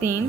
3،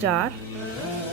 4،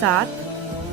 7،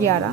11،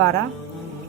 12،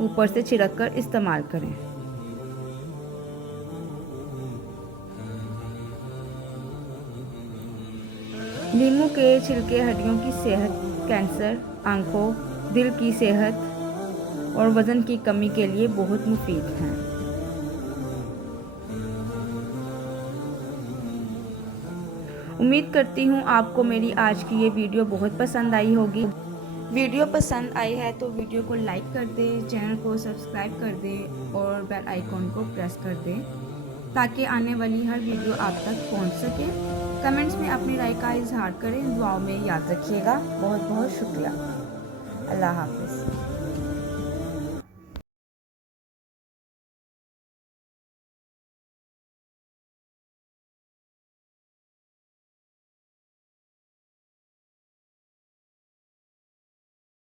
ऊपर से छिड़क कर इस्तेमाल करें। नींबू के छिलके हड्डियों की सेहत, कैंसर, आंखों, दिल की सेहत और वज़न की कमी के लिए बहुत मुफीद हैं। उम्मीद करती हूँ आपको मेरी आज की ये वीडियो बहुत पसंद आई होगी। वीडियो पसंद आई है तो वीडियो को लाइक कर दें, चैनल को सब्सक्राइब कर दें और बेल आइकॉन को प्रेस कर दें ताकि आने वाली हर वीडियो आप तक पहुंच सके। कमेंट्स में अपनी राय का इजहार करें, दुआओं में याद रखिएगा। बहुत बहुत शुक्रिया। अल्लाह हाफ़िज़।